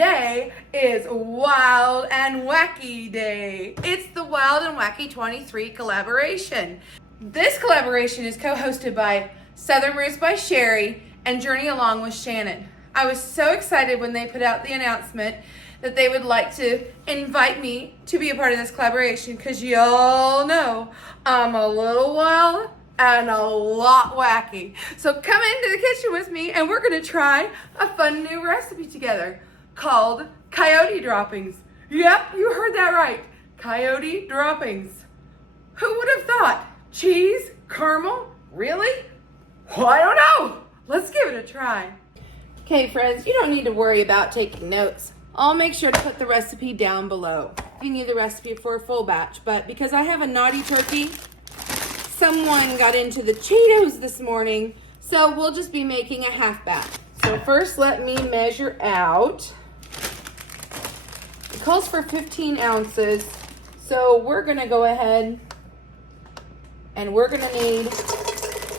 today is Wild and Wacky Day. It's the Wild and Wacky 23 collaboration. This collaboration is co-hosted by Southern Roots by Sherry and Journey Along with Shannon. I was so excited when they put out the announcement that they would like to invite me to be a part of this collaboration because y'all know I'm a little wild and a lot wacky. So come into the kitchen with me and we're gonna try a fun new recipe together called Coyote Droppings. Yep, you heard that right. Coyote Droppings. Who would have thought? Cheese? Caramel? Really? Well, I don't know. Let's give it a try. Okay, friends, you don't need to worry about taking notes. I'll make sure to put the recipe down below. You need the recipe for a full batch, but because I have a naughty turkey, someone got into the Cheetos this morning, so we'll just be making a half batch. So first let me measure out. It calls for 15 ounces, so we're gonna go ahead and we're gonna need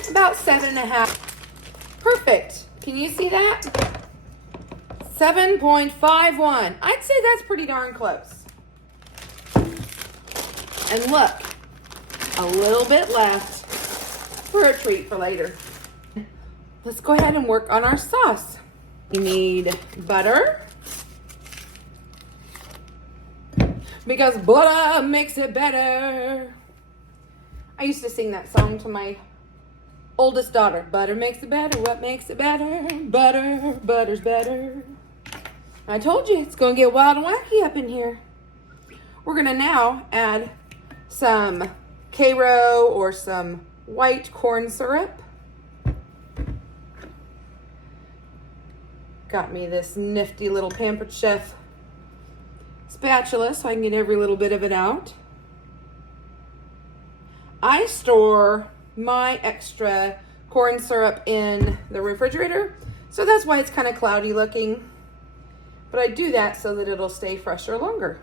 about 7.5. Perfect. Can you see that? 7.51. I'd say that's pretty darn close. And look, a little bit left for a treat for later. Let's go ahead and work on our sauce. We need butter, because butter makes it better. I used to sing that song to my oldest daughter. Butter makes it better. What makes it better? Butter. Butter's better. I told you it's going to get wild and wacky up in here. We're going to now add some Karo or some white corn syrup. Got me this nifty little Pampered Chef spatula so I can get every little bit of it out. I store my extra corn syrup in the refrigerator, so that's why it's kind of cloudy looking. But I do that so that it'll stay fresher longer.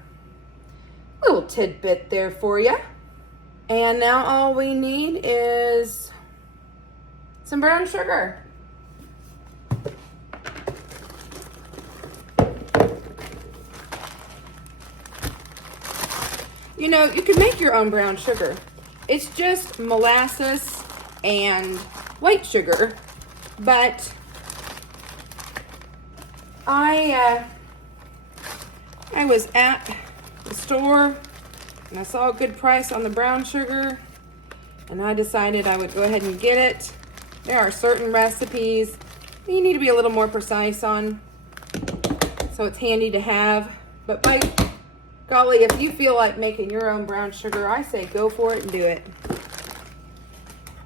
Little tidbit there for you. And now all we need is some brown sugar. You know, you can make your own brown sugar. It's just molasses and white sugar, but I was at the store and I saw a good price on the brown sugar and I decided I would go ahead and get it. There are certain recipes that you need to be a little more precise on, so it's handy to have. But by golly, if you feel like making your own brown sugar, I say go for it and do it.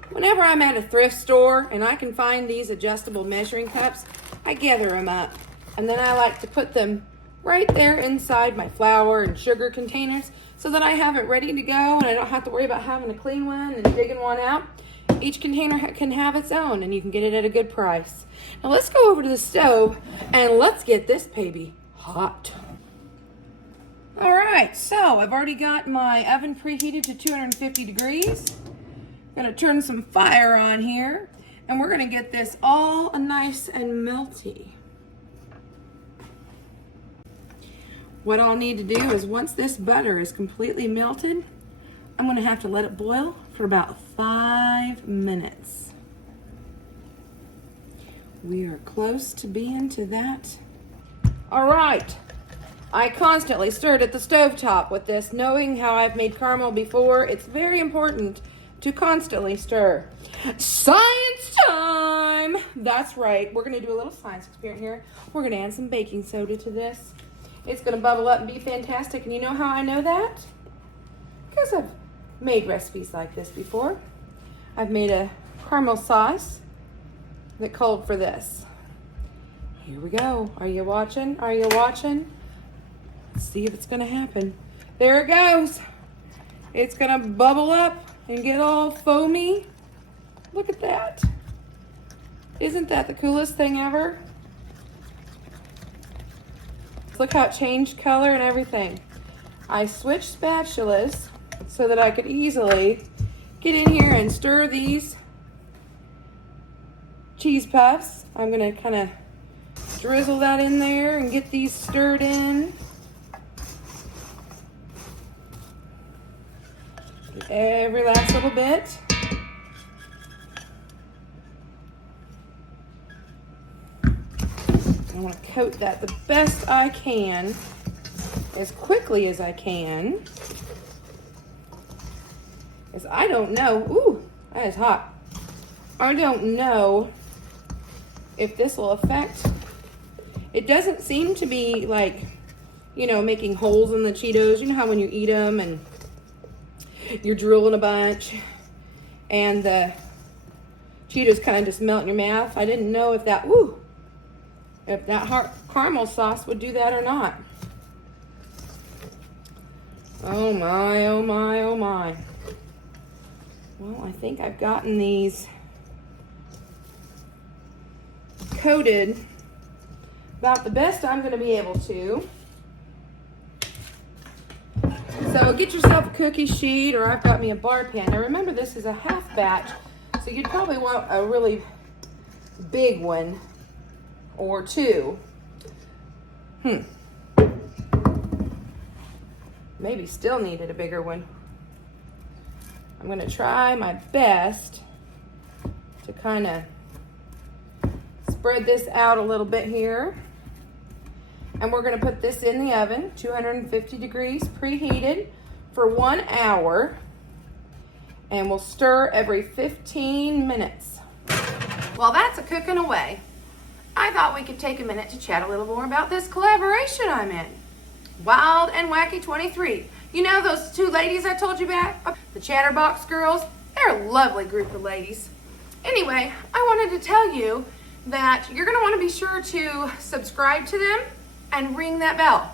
Whenever I'm at a thrift store and I can find these adjustable measuring cups, I gather them up. And then I like to put them right there inside my flour and sugar containers so that I have it ready to go and I don't have to worry about having to clean one and digging one out. Each container can have its own and you can get it at a good price. Now let's go over to the stove and let's get this baby hot. All right, so I've already got my oven preheated to 250 degrees. I'm gonna turn some fire on here and we're gonna get this all nice and melty. What I'll need to do is once this butter is completely melted, I'm gonna have to let it boil for about 5 minutes. We are close to being to that. All right. I constantly stirred at the stovetop with this, knowing how I've made caramel before. It's very important to constantly stir. Science time! That's right. We're going to do a little science experiment here. We're going to add some baking soda to this. It's going to bubble up and be fantastic. And you know how I know that? Because I've made recipes like this before. I've made a caramel sauce that called for this. Here we go. Are you watching? Are you watching? Let's see if it's gonna happen. There it goes. It's gonna bubble up and get all foamy. Look at that. Isn't that the coolest thing ever? Look how it changed color and everything. I switched spatulas so that I could easily get in here and stir these cheese puffs. I'm gonna kind of drizzle that in there and get these stirred in. Every last little bit. I want to coat that the best I can, as quickly as I can. Because I don't know, ooh, that is hot. I don't know if this will affect, it doesn't seem to be like, you know, making holes in the Cheetos. You know how when you eat them and you're drooling a bunch and the Cheetos kind of just melt in your mouth. I didn't know if that, ooh, if that caramel sauce would do that or not. Oh my, oh my, oh my. Well, I think I've gotten these coated about the best I'm going to be able to. So get yourself a cookie sheet, or I've got me a bar pan. Now remember, this is a half batch, so you'd probably want a really big one or two. Maybe still needed a bigger one. I'm going to try my best to kind of spread this out a little bit here. And we're going to put this in the oven, 250 degrees, preheated for 1 hour. And we'll stir every 15 minutes. While that's cooking away, I thought we could take a minute to chat a little more about this collaboration I'm in. Wild and Wacky 23. You know those two ladies I told you about? The Chatterbox girls? They're a lovely group of ladies. Anyway, I wanted to tell you that you're going to want to be sure to subscribe to them and ring that bell.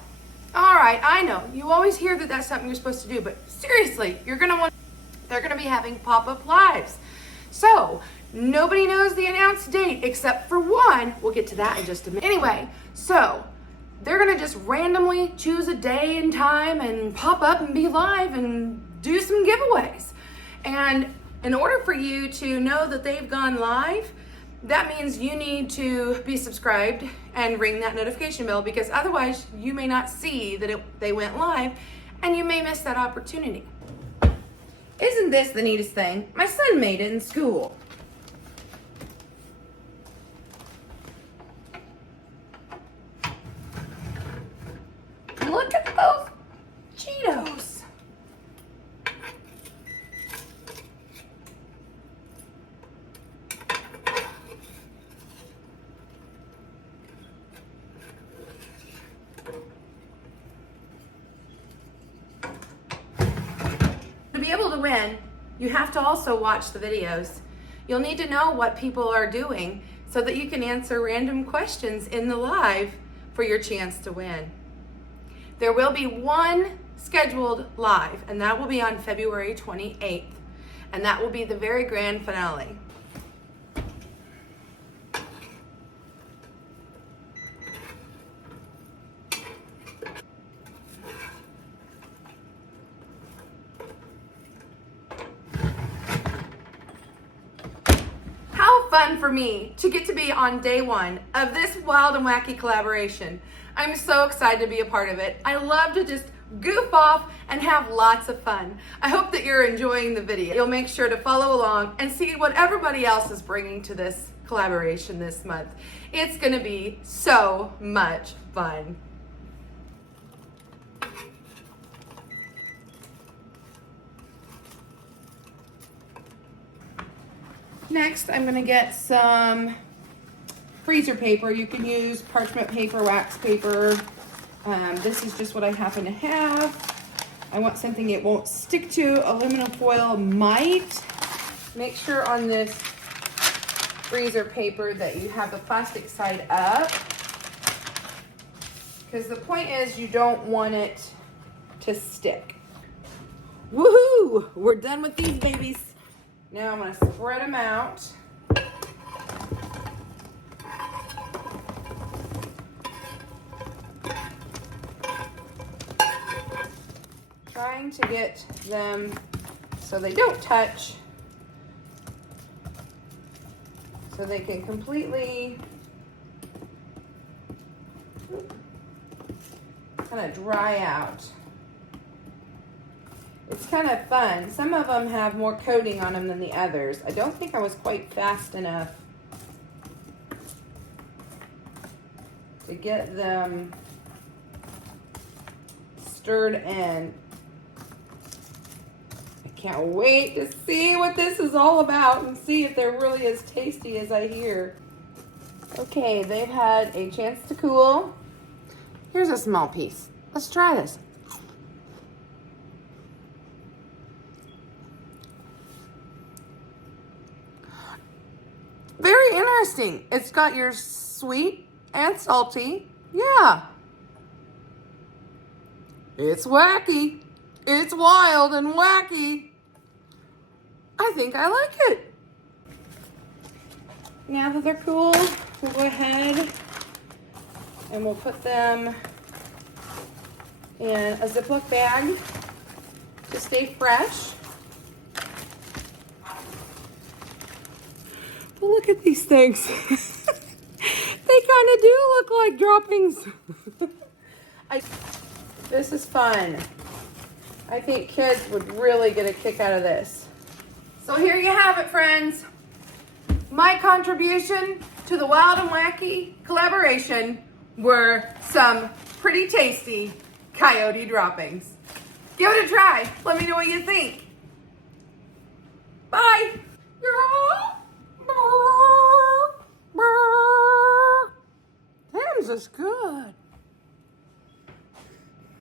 All right, I know you always hear that that's something you're supposed to do, but seriously, they're going to be having pop-up lives. So nobody knows the announced date except for one. We'll get to that in just a minute. Anyway, so they're going to just randomly choose a day and time and pop up and be live and do some giveaways. And in order for you to know that they've gone live, that means you need to be subscribed and ring that notification bell, because otherwise you may not see that they went live and you may miss that opportunity. Isn't this the neatest thing? My son made it in school. Look at those Cheetos. To be able to win, you have to also watch the videos. You'll need to know what people are doing so that you can answer random questions in the live for your chance to win. There will be one scheduled live, and that will be on February 28th, and that will be the very grand finale. How fun for me to get to be on day one of this Wild and Wacky collaboration. I'm so excited to be a part of it. I love to just goof off and have lots of fun. I hope that you're enjoying the video. You'll make sure to follow along and see what everybody else is bringing to this collaboration this month. It's going to be so much fun. Next, I'm going to get some freezer paper. You can use parchment paper, wax paper. This is just what I happen to have. I want something it won't stick to. Aluminum foil might. Make sure on this freezer paper that you have the plastic side up, because the point is you don't want it to stick. Woohoo! We're done with these babies. Now I'm going to spread them out. Trying to get them so they don't touch, so they can completely kind of dry out. It's kind of fun. Some of them have more coating on them than the others. I don't think I was quite fast enough to get them stirred in. I can't wait to see what this is all about and see if they're really as tasty as I hear. Okay, they've had a chance to cool. Here's a small piece. Let's try this. Very interesting. It's got your sweet and salty. Yeah. It's wacky. It's wild and wacky. I think I like it. Now that they're cool, we'll go ahead and we'll put them in a Ziploc bag to stay fresh. But look at these things. They kind of do look like droppings. This is fun. I think kids would really get a kick out of this. So here you have it, friends. My contribution to the Wild and Wacky collaboration were some pretty tasty coyote droppings. Give it a try. Let me know what you think. Bye. Them's is good.